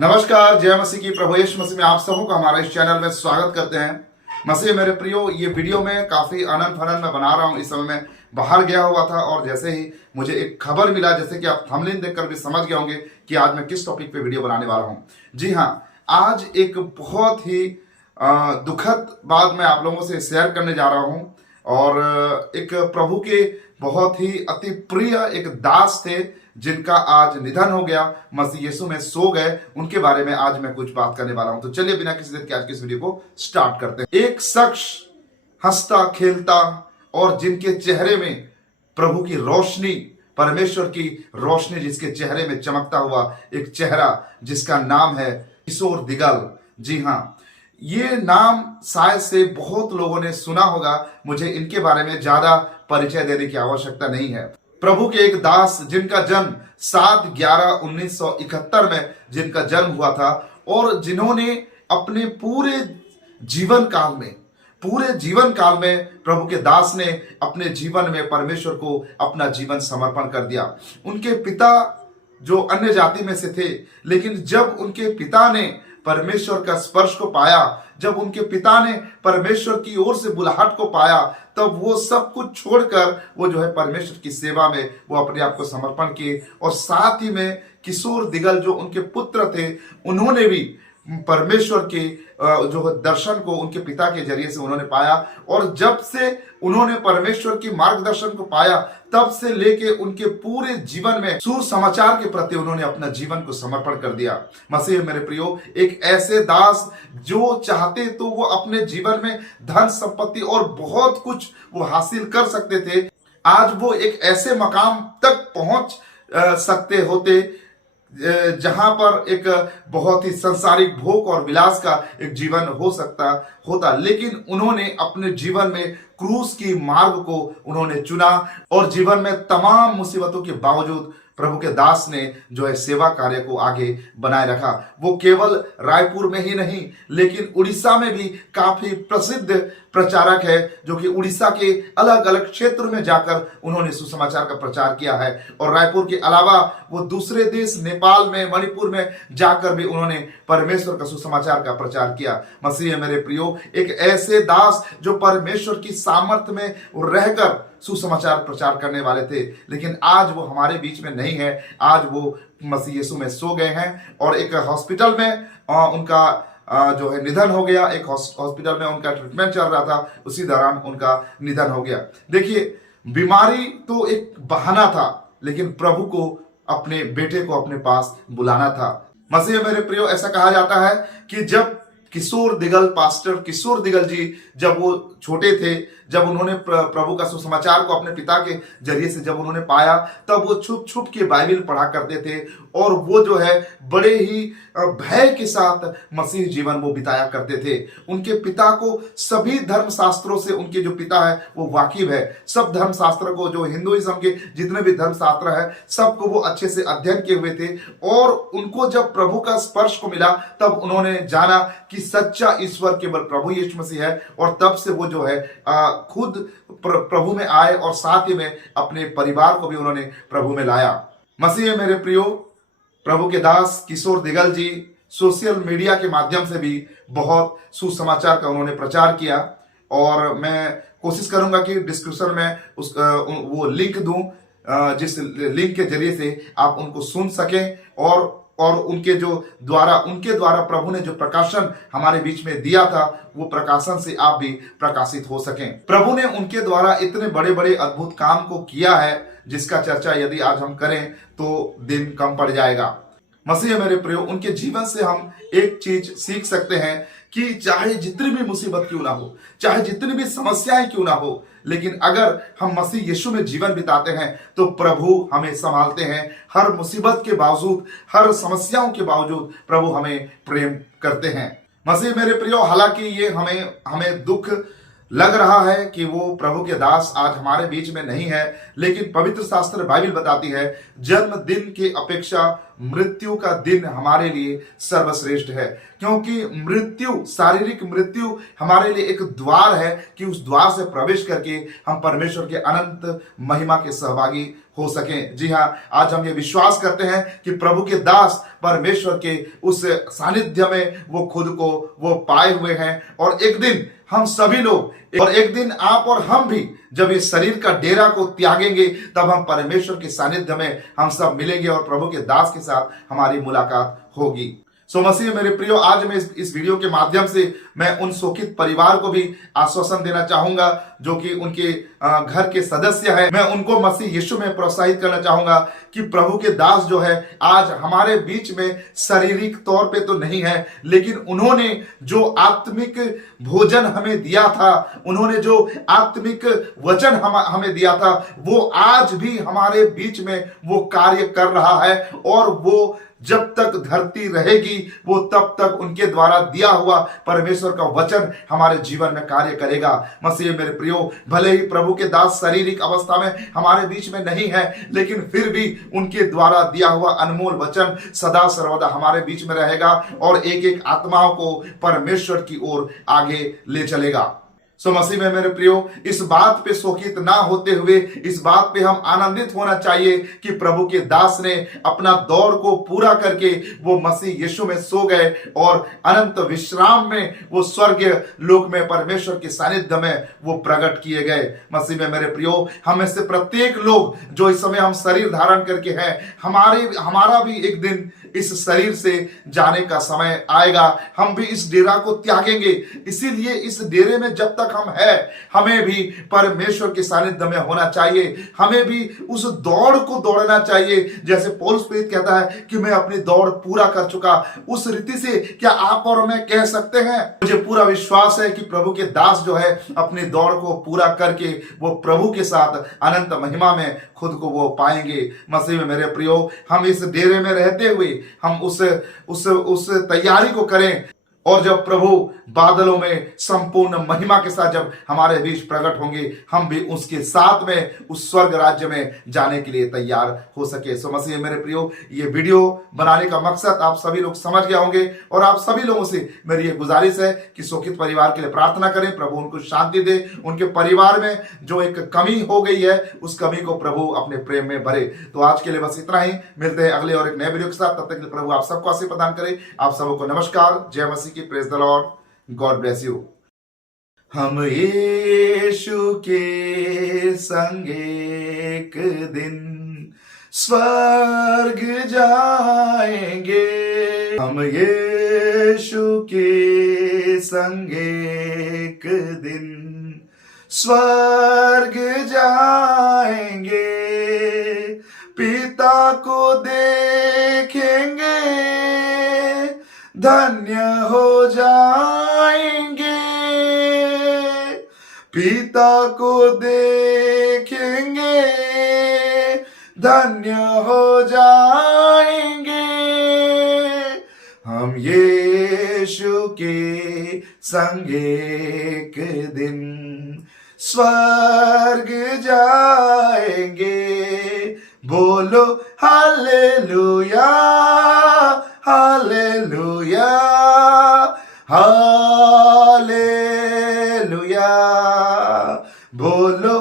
नमस्कार, जय मसीह की। प्रभु यीशु मसीह में आप सबों का हमारे इस चैनल में स्वागत करते हैं। मसीह मेरे प्रियो, ये वीडियो में काफी आनंद फनन में बना रहा हूँ। इस समय मैं बाहर गया हुआ था और जैसे ही मुझे एक खबर मिला, जैसे कि आप थंबनेल देखकर भी समझ गए होंगे कि आज मैं किस टॉपिक पे वीडियो बनाने वाला हूँ। जी हाँ, आज एक बहुत ही दुखद बात मैं आप लोगों से शेयर करने जा रहा हूँ। और एक प्रभु के बहुत ही अति प्रिय एक दास थे जिनका आज निधन हो गया, मसीह यीशु में सो गए। उनके बारे में आज मैं कुछ बात करने वाला हूं। तो चलिए बिना किसी देर के आज की इस वीडियो को स्टार्ट करते हैं। एक शख्स हंसता खेलता और जिनके चेहरे में प्रभु की रोशनी, परमेश्वर की रोशनी जिसके चेहरे में चमकता हुआ एक चेहरा, जिसका नाम है किशोर दिगल। जी हाँ, ये नाम शायद से बहुत लोगों ने सुना होगा। मुझे इनके बारे में ज्यादा परिचय देने की आवश्यकता नहीं है। प्रभु के एक दास जिनका जन्म 7/11/1971 में जिनका जन्म हुआ था और जिन्होंने अपने पूरे जीवन काल में प्रभु के दास ने अपने जीवन में परमेश्वर को अपना जीवन समर्पण कर दिया। उनके पिता जो अन्य जाति में से थे, लेकिन जब उनके पिता ने परमेश्वर का स्पर्श को पाया, जब उनके पिता ने परमेश्वर की ओर से बुलाहट को पाया, तब वो सब कुछ छोड़कर वो जो है परमेश्वर की सेवा में वो अपने आप को समर्पण किए। और साथ ही में किशोर दिगल जो उनके पुत्र थे, उन्होंने भी परमेश्वर के जो दर्शन को उनके पिता के जरिए से उन्होंने पाया। और जब से उन्होंने परमेश्वर की मार्गदर्शन को पाया, तब से लेके उनके पूरे जीवन में सुसमाचार के प्रति उन्होंने अपना जीवन को समर्पण कर दिया। मसीह मेरे प्रियो, एक ऐसे दास जो चाहते तो वो अपने जीवन में धन संपत्ति और बहुत कुछ वो हासिल कर सकते थे। आज वो एक ऐसे मकाम तक पहुंच सकते होते जहां पर एक बहुत ही संसारिक भोग और विलास का एक जीवन हो सकता होता, लेकिन उन्होंने अपने जीवन में क्रूस की मार्ग को उन्होंने चुना और जीवन में तमाम मुसीबतों के बावजूद प्रभु के दास ने जो है सेवा कार्य को आगे बनाए रखा। वो केवल रायपुर में ही नहीं, लेकिन उड़ीसा में भी काफी प्रसिद्ध प्रचारक है, जो कि उड़ीसा के अलग अलग क्षेत्र में जाकर उन्होंने सुसमाचार का प्रचार किया है। और रायपुर के अलावा वो दूसरे देश नेपाल में, मणिपुर में जाकर भी उन्होंने परमेश्वर का सुसमाचार का प्रचार किया। मसीह मेरे प्रियो, एक ऐसे दास जो परमेश्वर की सामर्थ्य में रहकर सुसमाचार प्रचार करने वाले थे, लेकिन आज वो हमारे बीच में नहीं है। आज वो मसीह यीशु में सो गए हैं और एक हॉस्पिटल में उनका जो है निधन हो गया। एक हॉस्पिटल में उनका ट्रीटमेंट चल रहा था, उसी दौरान उनका निधन हो गया। देखिए, बीमारी तो एक बहाना था, लेकिन प्रभु को अपने बेटे को अपने पास बुलाना था। मसीह मेरे प्रियो, ऐसा कहा जाता है कि जब पास्टर किशोर दिगल जी जब वो छोटे थे, जब उन्होंने प्रभु का सुसमाचार को अपने पिता के जरिए से जब उन्होंने पाया, तब वो छुप छुप के बाइबल पढ़ा करते थे और वो जो है बड़े ही भय के साथ मसीह जीवन वो बिताया करते थे। उनके पिता को सभी धर्म शास्त्रों से, उनके जो पिता है वो वाकिफ है। सब धर्म शास्त्र को, जो हिंदुइज्म के जितने भी धर्म शास्त्र है, सबको वो अच्छे से अध्ययन किए हुए थे। और उनको जब प्रभु का स्पर्श को मिला, तब उन्होंने जाना कि सच्चा ईश्वर केवल प्रभु यीशु मसीह है। और तब से वो जो है खुद प्रभु में आए और साथ ही में अपने परिवार को भी उन्होंने प्रभु में लाया। मसीह मेरे प्रियो, प्रभु के दास किशोर दिगल जी सोशल मीडिया के माध्यम से भी बहुत सुसमाचार का उन्होंने प्रचार किया। और मैं कोशिश करूंगा कि डिस्क्रिप्शन में वो लिंक दूं, जिस लिंक के जरिए से आप उनको सुन सकें और उनके द्वारा प्रभु ने जो प्रकाशन हमारे बीच में दिया था, वो प्रकाशन से आप भी प्रकाशित हो सकें। प्रभु ने उनके द्वारा इतने बड़े बड़े अद्भुत काम को किया है, जिसका चर्चा यदि आज हम करें तो दिन कम पड़ जाएगा। मसीह मेरे प्रियो, उनके जीवन से हम एक चीज सीख सकते हैं कि चाहे जितनी भी मुसीबत क्यों ना हो, चाहे जितनी भी समस्याएं क्यों ना हो, लेकिन अगर हम मसीह यीशु में जीवन बिताते हैं तो प्रभु हमें संभालते हैं। हर मुसीबत के बावजूद, हर समस्याओं के बावजूद प्रभु हमें प्रेम करते हैं। मसीह मेरे प्रियो, हालांकि ये हमें दुख लग रहा है कि वो प्रभु के दास आज हमारे बीच में नहीं है, लेकिन पवित्र शास्त्र बाइबल बताती है जन्मदिन की अपेक्षा मृत्यु का दिन हमारे लिए सर्वश्रेष्ठ है। क्योंकि मृत्यु, शारीरिक मृत्यु हमारे लिए एक द्वार है कि उस द्वार से प्रवेश करके हम परमेश्वर के अनंत महिमा के सहभागी हो सकें। जी हाँ, आज हम ये विश्वास करते हैं कि प्रभु के दास परमेश्वर के उस सानिध्य में वो खुद को वो पाए हुए हैं, और एक दिन हम सभी लोग, और एक दिन आप और हम भी जब इस शरीर का डेरा को त्यागेंगे, तब हम परमेश्वर के सानिध्य में हम सब मिलेंगे और प्रभु के दास के साथ हमारी मुलाकात होगी। सो मसीह मेरे प्रियो, आज मैं इस वीडियो के माध्यम से मैं उन शोकित परिवार को भी आश्वासन देना चाहूंगा जो कि उनके घर के सदस्य हैं। मैं उनको मसीह यीशु में प्रोत्साहित करना चाहूंगा कि प्रभु के दास जो है आज हमारे बीच में शारीरिक तौर पे तो नहीं है, लेकिन उन्होंने जो आत्मिक भोजन हमें दिया था, उन्होंने जो आत्मिक वचन हमें दिया था, वो आज भी हमारे बीच में वो कार्य कर रहा है, और वो जब तक धरती रहेगी वो तब तक उनके द्वारा दिया हुआ परमेश्वर का वचन हमारे जीवन में कार्य करेगा। मसीह मेरे प्रियो, भले ही प्रभु के दास शारीरिक अवस्था में हमारे बीच में नहीं है, लेकिन फिर भी उनके द्वारा दिया हुआ अनमोल वचन सदा सर्वदा हमारे बीच में रहेगा और एक एक आत्माओं को परमेश्वर की ओर आगे ले चलेगा। सो मसीह में मेरे प्रियो, इस बात पे शोकित ना होते हुए इस बात पे हम आनंदित होना चाहिए कि प्रभु के दास ने अपना दौड़ को पूरा करके वो मसीह यीशु में सो गए और अनंत विश्राम में वो स्वर्ग लोक में परमेश्वर के सानिध्य में वो प्रकट किए गए। मसीह में मेरे प्रियो, हम में से प्रत्येक लोग जो इस समय हम शरीर धारण करके हैं, हमारा भी एक दिन इस शरीर से जाने का समय आएगा। हम भी इस डेरा को त्यागेंगे, इसीलिए इस डेरे में जब तक हम हैं, हमें भी परमेश्वर के सानिध्य में होना चाहिए। हमें भी उस दौड़ को दौड़ना चाहिए जैसे पौलुस प्रेरित कहता है कि मैं अपनी दौड़ पूरा कर चुका। उस रीति से क्या आप और मैं कह सकते हैं? मुझे पूरा विश्वास है कि प्रभु के दास जो है अपनी दौड़ को पूरा करके वो प्रभु के साथ अनंत महिमा में खुद को वो पाएंगे। मसीह में मेरे प्रियो, हम इस डेरे में रहते हुए हम उस तैयारी को करें, और जब प्रभु बादलों में संपूर्ण महिमा के साथ जब हमारे बीच प्रकट होंगे, हम भी उसके साथ में उस स्वर्ग राज्य में जाने के लिए तैयार हो सके। सो मसीह मेरे प्रियो, ये वीडियो बनाने का मकसद आप सभी लोग समझ गए होंगे, और आप सभी लोगों से मेरी ये गुजारिश है कि शोकित परिवार के लिए प्रार्थना करें, प्रभु उनको शांति दे, उनके परिवार में जो एक कमी हो गई है उस कमी को प्रभु अपने प्रेम में भरे। तो आज के लिए बस इतना ही, मिलते हैं अगले और एक नए वीडियो के साथ। तब तक के लिए प्रभु आप सबको आशीष प्रदान करे। आप सबको नमस्कार, जय मसीह की, praise the Lord, God bless you. हम यीशु के संग एक दिन स्वर्ग जाएंगे, हम यीशु के संग एक दिन स्वर्ग जाएंगे, पिता को देखेंगे, धन्य हो जाएंगे, पिता को देखेंगे, धन्य हो जाएंगे, हम यीशु के संग एक दिन स्वर्ग जाएंगे। बोलो हालेलुया, हालेलुया, हालेलुया, बोलो